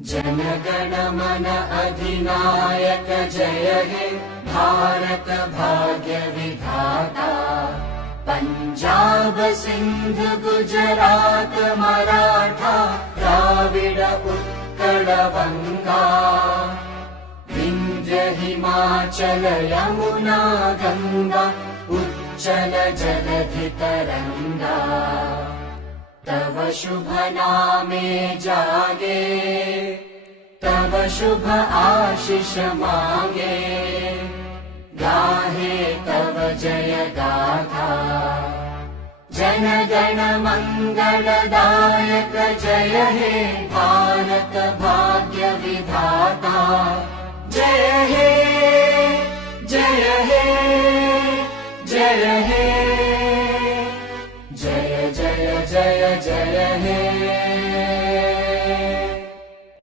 जनगण मन अधिनायक जय हे भारत भाग्य विधाता। पंजाब सिंध गुजरात मराठा द्राविड उत्कल बंगा। विंध्य हिमाचल यमुना गंगा उच्चल जलधि तरंगा। तव शुभ नामे जागे तव शुभ आशीष मांगे। गाहे तव जय गाथा जन गण मंगलदायक जय हे भारत।